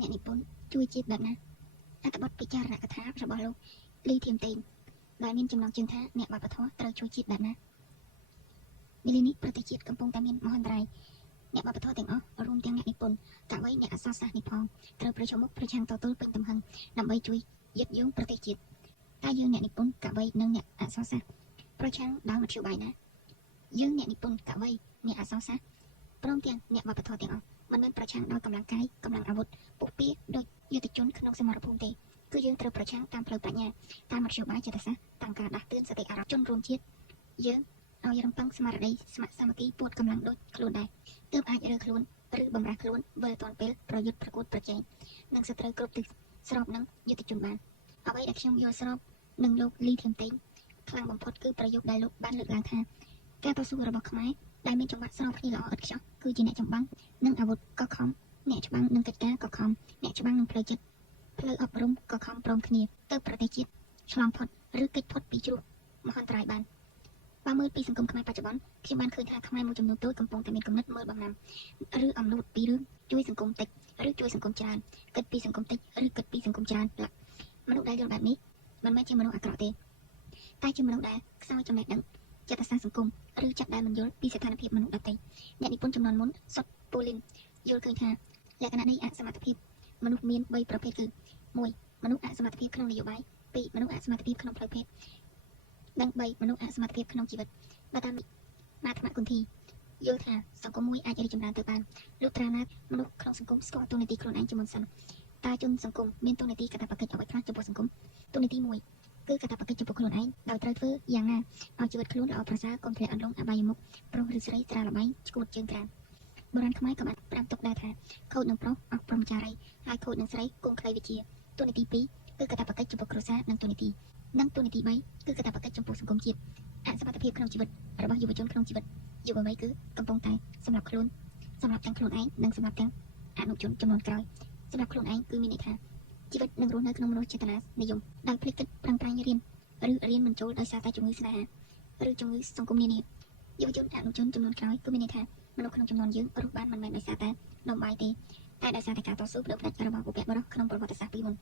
អ្នកនិពន្ធជួយជាតិបែបណាអត្ថបទពិចារណកថារបស់លោកលីធៀមតេងដែលមានចំណងជើងថាអ្នកវប្បធម៌ត្រូវជួយជាតិបែបណាវេលានេះប្រទេសជាតិកំពុងតែមានមហន្តរាយអ្នកវប្បធម៌ទាំងអស់រួមទាំងអ្នកនិពន្ធកវីអ្នកអក្សរសាស្ត្រនេះផងត្រូវប្រឈមមុខប្រឆាំងតទល់ពេញទំហឹងដើម្បីជួយยึดយងប្រទេសជាតិតែយើងអ្នកនិពន្ធកវីនិងអ្នកអក្សរសាស្ត្រប្រឆាំងដោយមធ្យោបាយណាយើងអ្នកនិពន្ធកវីអ្នកអក្សរសាស្ត្រព្រមទាំងអ្នកវប្បធម៌ទាំងអស់មិនមែនប្រឆាំងដោយកម្លាំងកាយកម្លាំងអាវុធពុះពៀដោយយុទ្ធជនក្នុងសមរភូមិទេគឺយើងត្រូវប្រឆាំងតាមផ្លូវប្រាជ្ញាតាមមធ្យោបាយចិត្តសាស្ត្រតាមការដាស់តឿនសតិអារម្មណ៍ជនរួមជាតិយើងឲ្យរំពឹងស្មារតីស្ម័គ្រសាមគ្គីពួតកម្លាំងដូចខ្លួនដែរទើបអាចរើខ្លួនឬបំរាស់ខ្លួនវិលទាន់ពេលប្រយុទ្ធប្រកួតប្រជែងនឹងសត្រូវគ្រប់ទិសស្របនឹងយុទ្ធជនបានអ្វីដែលខ្ញុំយល់ស្របនឹងលោកលីធៀមតេងខ្លាំងបំផុតគឺប្រយោគដែលលោកបានលើកឡើងថាការតស៊ូរបស់ខ្មែរដែលមានចង្វាក់ស្របគ្នាល្អឥតខ្ចោះគឺជាអ្នកចម្បាំងនិងអាវុធកខំអ្នកច្បាំងនឹងកិច្ចការកខំអ្នកច្បាំងនឹងផ្លូវចិត្តផ្លូវអប់រំកខំព្រមគ្នាទៅប្រទេសជាតិឆ្លងផុតឬកិច្ចផុតពីជ្រោះមហន្តរាយបានបើមើលពីសង្គមខ្មែរបច្ចុប្បន្នខ្ញុំបានឃើញថាខ្មែរមួយចំនួនតូចកំពុងតែមានគំនិតមើលបំណាំឬអំណួតពីរឿងជួយសង្គមតិចឬជួយសង្គមច្រើនគិតពីសង្គមតិចឬគិតពីសង្គមច្រើនមនុស្សដែលយល់បែបនេះមិនមែនជាមនុស្សអាក្រក់ទេតែជាមនុស្សដែលខ្សោយចំណេះដឹងចិត្តសាស្ត្រសង្គមឬចិត្តដែលមិនយល់ពីស្ថានភាពមនុស្សដទៃអ្នកនិពន្ធចំនួនមុនសុតពូលីនយល់ឃើញថាលក្ខណៈនៃអសមត្ថភាពមនុស្សមាន3ប្រភេទគឺ1មនុស្សអសមត្ថភាពក្នុងនយោបាយ2មនុស្សអសមត្ថភាពក្នុងផ្លូវភេទនិង3មនុស្សអសមត្ថភាពក្នុងជីវិតបើតាមមាត្មគុន្ធីយល់ថាសង្គមមួយអាចរីកចម្រើនទៅបានលុះត្រាណាមនុស្សក្នុងសង្គមស្គាល់តួនាទីខ្លួនឯងជាមុនសិនតើជនសង្គមមានតួនាទីកាតព្វកិច្ចអ្វីខ្លះចំពោះសង្គមតួនាទី1គឺកាតព្វកិច្ចចំពោះខ្លួនឯងដោយត្រូវធ្វើយ៉ាងណាឲ្យជីវិតខ្លួនល្អប្រសើរកុំធ្លាក់អន្លង់អបាយមុខប្រុសឬស្រីស្រាលល្បែងឈួតជើងក្រានបុរាណខ្មែរក៏បានប្រាប់ទុកដែរថាខូចនឹងប្រុសអស់ព្រមចារីហើយខូចនឹងស្រីគង់ខ្លីវិជាតួនាទី2គឺកាតព្វកិច្ចចំពោះគ្រួសារនិងតួនាទី3គឺកាតព្វកិច្ចចំពោះសង្គមជាតិអសមត្ថភាពក្នុងជីវិតរបស់យុវជនក្នុងជីវិតយុវវ័យគឺកំពុងតែសម្រាប់ខ្លួនសម្រាប់ទាំងខ្លួនឯងនិងសម្រាប់ទាំងអនុជនចំនួនក្រោយសម្រាប់ខ្លួនឯងគឺមានន័យថាជីវិតនឹងរស់នៅក្នុងមនោចេតនានិយមដោយភ្លេចគិតប្រឹងប្រែងរៀនឬរៀនមិនចូលដោយសារតែជំងឺស្នេហាឬជំងឺសង្គមនានាយុវជនអនុជនចំនួនក្រោយគឺមានន័យថាមនុស្សក្នុងចំនួនយើងរស់បានមិនមែនដោយសារតែនំបាយទេតែដោយសារតែការតស៊ូប្រឹងប្រែងរបស់បុព្វបុរសក្នុងប្រវត្តិសាស្ត្រពីមុន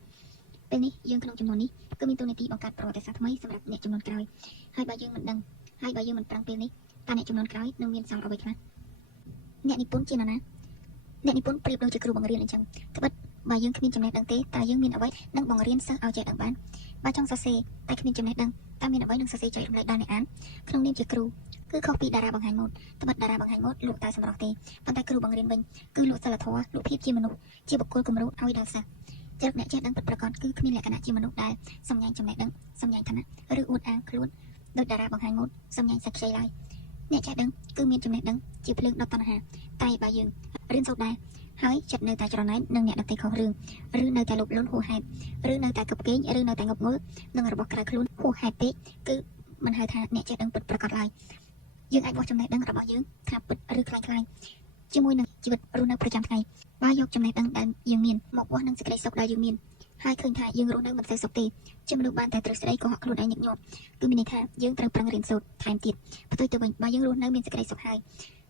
ពេលនេះយើងក្នុងចំនួននេះគឺមានតួនាទីបង្កើតប្រវត្តិសាស្ត្រថ្មីសម្រាប់អ្នកចំនួនក្រោយហើយបើយើងមិនដឹងហើយបើយើងមិនប្រឹងពេលនេះតើអ្នកចំនួនក្រោយនឹងមានសល់អ្វីខ្លះអ្នកនិពន្ធជានរណាអ្នកនិពន្ធប្រៀបដូចជាគ្រូបង្រៀនអញ្ចឹងត្បិតបើយើងគ្មានចំណេះដឹងទេតើយើងមានអ្វីនឹងបង្រៀនសិស្សឲ្យចេះដឹងបានបើចង់សរសេរតែគ្មានចំណេះដឹងតើមានអ្វីនឹងសរសេរចែករំលែកដល់អ្នកអានក្នុងនាមជាគ្រូគឺខុសពីតារាបង្ហាញម៉ូដត្បិតតារាបង្ហាញម៉ូដលោកតែសម្រស់ទេប៉ុន្តែគ្រូបង្រៀនវិញគឺលោកសិលធម៌លោកភាពជាមនុស្សជាបុគ្គលគំរូឲ្យដល់សិស្សចរិតអ្នកចេះដឹងពិតប្រាកដគឺគ្មានលក្ខណៈជាមនុស្សដែលសម្ញែងចំណេះដឹងសម្ញែងឋានៈឬអួតអាងខ្លួនដោយតារាបង្ហាញម៉ូដសម្ញែងសេចក្ដីឡើយអ្នកចេះដឹងគឺមានចំណេះដឹងជាភ្លើងដុតតណ្ហាតែបើយើងរៀនសូត្រដែរហើយចិត្តនៅតែច្រណែននឹងអ្នកដទៃខុសរឿងឬនៅតែលោភលន់ហួសហេតុឬនៅតែកឹបកេងឬនៅតែងប់ងល់នឹងរបស់ក្រៅខ្លួនហួសហេតុពេកគឺមិនហៅថាអ្នកចេះដឹងពិតប្រាកដឡើយយើងអាចបោះចំណេះដឹងរបស់យើងថាពិតឬคล้ายៗជាមួយនឹងជីវិតរស់នៅប្រចាំថ្ងៃបើយកចំណេះដឹងដែលយើងមានមកបោះនឹងសេចក្តីសុខដែលយើងមានហើយឃើញថាយើងរស់នៅមិនសូវសុខទេជាមនុស្សបានតែត្រូវស្ដីកុហកខ្លួនឯងញឹកញាប់គឺមានន័យថាយើងត្រូវប្រឹងរៀនសូត្រថែមទៀតផ្ទុយទៅវិញបើយើងរស់នៅមានសេចក្តីសុខហើ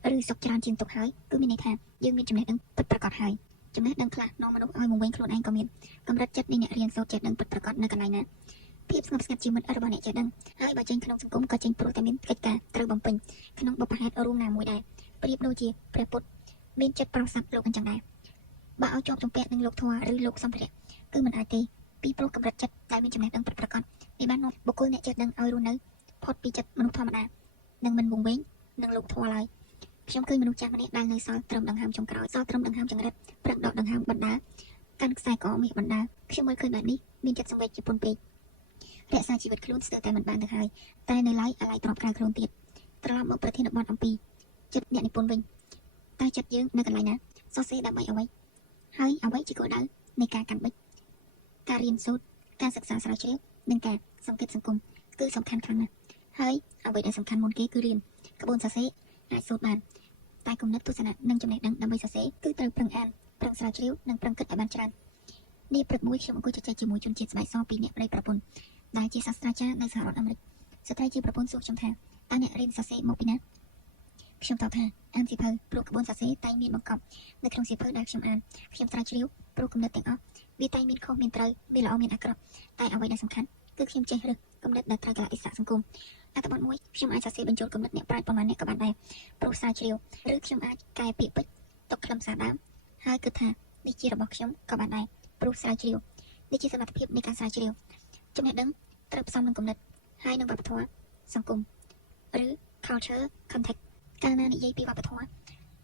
យឬសុខច្រើនជាងទុក្ខហើយគឺមានន័យថាយើងមានចំណេះដឹងពិតប្រាកដហើយចំណេះដឹងខ្លះនាំមនុស្សឲ្យមកវិញខ្លួនឯងក៏មានកម្រិតចិត្តនៃអ្នករៀនសូត្រចេះដឹងពិតប្រាកដនៅកន្លែងណាភាពស្ងប់ស្ងាត់ជាមិត្តរបស់អ្នកចេះដឹងហើយបើចេញក្នុងសង្គមក៏ចេញព្រោះតែមានកិច្ចការត្រូវបំពេញក្នុងបុព្វហេតុរួមណាមួយដែរប្រៀបដូចជាព្រះពុទ្ធមានចិត្តប្រោសសត្វលោកអញ្ចឹងដែរបើឲ្យជាប់ជំពាក់នឹងលោកធម៌ឬលោកសម្ភារៈគឺមិនអាចទេពីព្រោះកម្រិតចិត្តដែលមានចំណេះដឹងពិតប្រាកដវាបាននាំបុគ្គលអ្នកចេះដឹងឲ្យរស់នៅផុតពីចិត្តមនុស្សធម្មតានិងមិនវង្វេងនឹងលោកធម៌ឡើយខ្ញុំឃើញមនុស្សចាស់ម្នាក់ដែលនៅសល់ត្រឹមដង្ហើមចុងក្រោយសល់ត្រឹមដង្ហើមចង្រិតប្រឹងដកដង្ហើមបណ្ដាកាន់ខ្សែកមាសបណ្ដាខ្ញុំមើលឃើញបែបនេះមានចិត្តសង្វេគជាពន់ពេករក្សាជីវិតខ្លួនស្ទើរតែមិនបានទៅហើយតែនៅឡើយអាឡ័យទ្របក្រៅខ្លួនទៀតត្រឡប់មកប្រធានបទអំពីចិត្តអ្នកនិពន្ធវិញតែចិត្តយើងនៅកន្លែងណាសរសេរដើម្បីអ្វីហើយអ្វីជាគោលដៅនៃការកាន់បិចការរៀនសូត្រការសិក្សាស្រាវជ្រាវនិងការសង្កេតសង្គមគឺសំខាន់ខ្លាំងណាស់ហើយអ្វីដែលសំខាន់មុនគេគឺរៀនក្បួនសរសេរអាចសូត្របានតែគំនិតទស្សនៈនិងចំណេះដឹងដើម្បីសរសេរគឺត្រូវប្រឹងអានប្រឹងស្រាវជ្រាវនិងប្រឹងគិតឲ្យបានច្រើននេះព្រឹកមួយខ្ញុំអង្គុយជជែកជាមួយជនជាតិស្បែកសពីរនាក់ប្តីប្រពន្ធដែលជាសាស្ត្រាចារ្យនៅសហរដ្ឋអាមេរិកស្ត្រីជាប្រពន្ធសួរខ្ញុំថាតើអ្នករៀនសរសេរមកពីណា ខ្ញុំតបថាអានសៀវភៅព្រោះក្បួនសរសេរតែងមានបង្កប់នៅក្នុងសៀវភៅដែលខ្ញុំអានខ្ញុំស្រាវជ្រាវព្រោះគំនិតទាំងអស់វាតែងមានខុសមានត្រូវមានល្អមានអាក្រក់តែអ្វីដែលសំខាន់គឺខ្ញុំចេះរើសគំនិតដែលត្រូវកលៈទេសៈសង្គមអត្ថបទមួយខ្ញុំអាចសរសេរបញ្ចូលគំនិតអ្នកប្រាជ្ញប៉ុន្មានអ្នកក៏បានដែរព្រោះស្រាវជ្រាវឬខ្ញុំអាចកែពាក្យពេចន៍ទុកខ្លឹមសារដើមហើយគិតថានេះជារបស់ខ្ញុំក៏បានដែរព្រោះស្រាវជ្រាវនេះជាសមត្ថភាពនៃការស្រាវជ្រាវចំណេះដឹងត្រូវផ្សំនឹងគំនិតហើយនឹងវប្បធម៌សង្គមឬ culture context កាលណានិយាយពីវប្បធម៌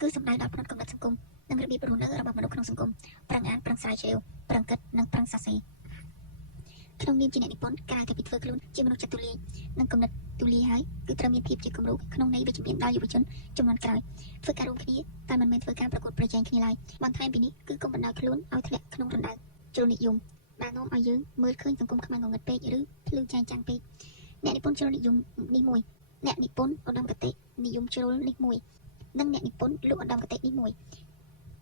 គឺសំដៅដល់ផ្នត់គំនិតសង្គមនិងរបៀបរស់នៅរបស់មនុស្សក្នុងសង្គមប្រឹងអានប្រឹងស្រាវជ្រាវប្រឹងគិតនិងប្រឹងសរសេរក្នុងនាមជាអ្នកនិពន្ធក្រៅតែពីធ្វើខ្លួនជាមនុស្សចិត្តទូលាយនិងគំនិតទូលាយហើយគឺត្រូវមានភាពជាគំរូក្នុងន័យវិជ្ជមានដល់យុវជនចំនួនក្រោយធ្វើការរួមគ្នាតែមិនមែនធ្វើការប្រកួតប្រជែងគ្នាឡើយបន្ថែមពីនេះគឺកុំបណ្ដោយខ្លួនឲ្យធ្លាក់ក្នុងរណ្ដៅជ្រុលនិយមដែលនាំឲ្យយើងមើលឃើញសង្គមខ្មែរងងឹតពេកឬភ្លឺចែងចាំងពេកអ្នកនិពន្ធជ្រុលនិយមនេះមួយអ្នកនិពន្ធឧត្តមគតិនិយមជ្រុលនេះមួយនិងអ្នកនិពន្ធលក់ឧត្តមគតិនេះមួយ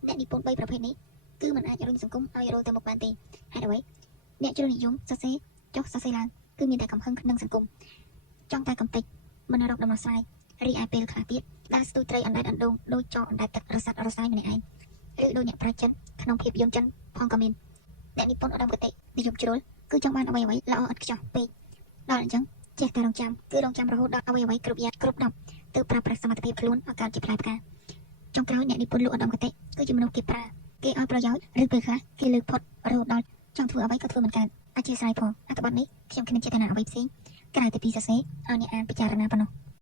អ្នកនិពន្ធ3ប្រភេទនេះគឺមិនអាចរុញសង្គមឲ្យរលទៅមុខបានទេហេតុអ្វីអ្នកជ្រុលនិយមសរសេរចុះសរសេរឡើងគឺមានតែកំហឹងក្នុងសង្គមចង់តែកំទេចមិនរកដំណោះស្រាយរីឯពេលខ្លះទៀតដើរស្ទួយត្រីអណ្ដែតអណ្ដូងដូចចោអណ្ដែតទឹករសាត់រសាយម្នាក់ឯងឬដូចអ្នកប្រាជ្ញចិនក្នុងភាពយន្តចិនផងក៏មានអ្នកនិពន្ធឧត្តមគតិនិយមជ្រុលគឺចង់បានអ្វីៗល្អឥតខ្ចោះពេកដល់អញ្ចឹងចេះតែរងចាំគឺរងចាំរហូតដល់អ្វីៗគ្រប់យ៉ាងគ្រប់ដប់ទើបប្រើប្រាស់សមត្ថភាពខ្លួនឲ្យកើតជាផ្លែផ្កាចុងក្រោយអ្នកនិពន្ធលោកឧត្តមគតិគឺជាមនុស្សគេប្រើគេឲ្យប្រយោជន៍ឬពេលខ្លះគេលើកផុតរហូតដល់ចង់ធ្វើអ្វីក៏ធ្វើមិនកើតអធិស្ឋានផងអត្ថបទនេះខ្ញុំគ្មានចេតនាអ្វីផ្សេងក្រៅតែពីសរសេរឲ្យអ្នកអានពិចារណាប៉ុណ្ណោះ